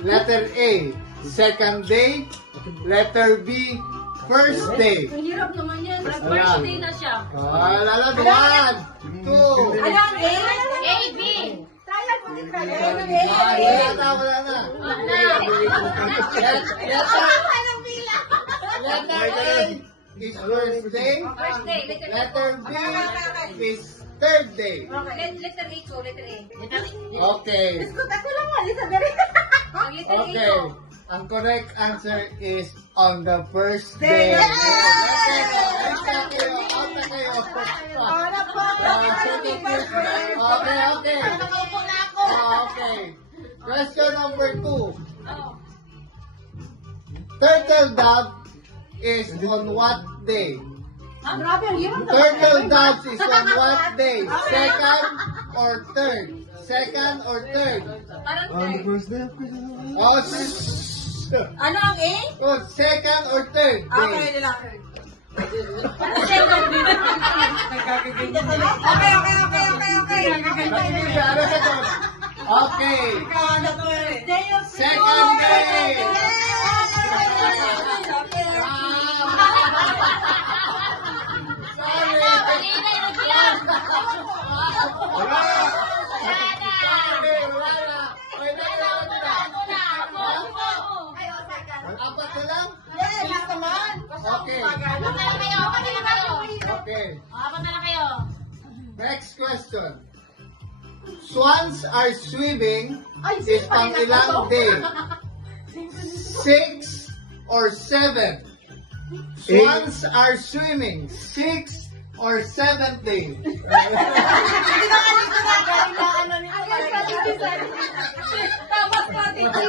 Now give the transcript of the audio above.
Letter A, second day. Letter B, first day. Ang hirap naman yan. Ayan. First day na siya. Lalad, 1, 2. Ano ang A? A, B. Sayang po din tayo. Ano Wala na. Letter A is first day. First day. Letter B is third day. Letter A ko. Letter A. Okay. Ako lang nga, Lisa Dari. Ang letter A Okay. ko. Ang correct answer is on the first day. Day. Out na kayo. Para po. Okay, okay. Nakaupo na ako. Okay. Question number 2. Oh. Turtle dove is on what day? Grabe, ang hirap naman. Turtle doves is on what day? Second or third? Second or third? Parang Oh, shh. Ano ang A? Oh, second or third Okay, day? nila. second day. Okay. Ano sa doon? Okay. Day of Second day. Sorry. Kanina yung yan. Wala. Sorry, wala na. Okay, nailangan ko na. Apat na lang? Yes, naman. Okay. Apat na lang kayo. Okay. Apat na lang kayo. Next question. Swans are swimming Ay, is pang ilang day? 6 or 7? Swans are swimming 6 or 7th day? Hindi na ano ni Tapos strategy.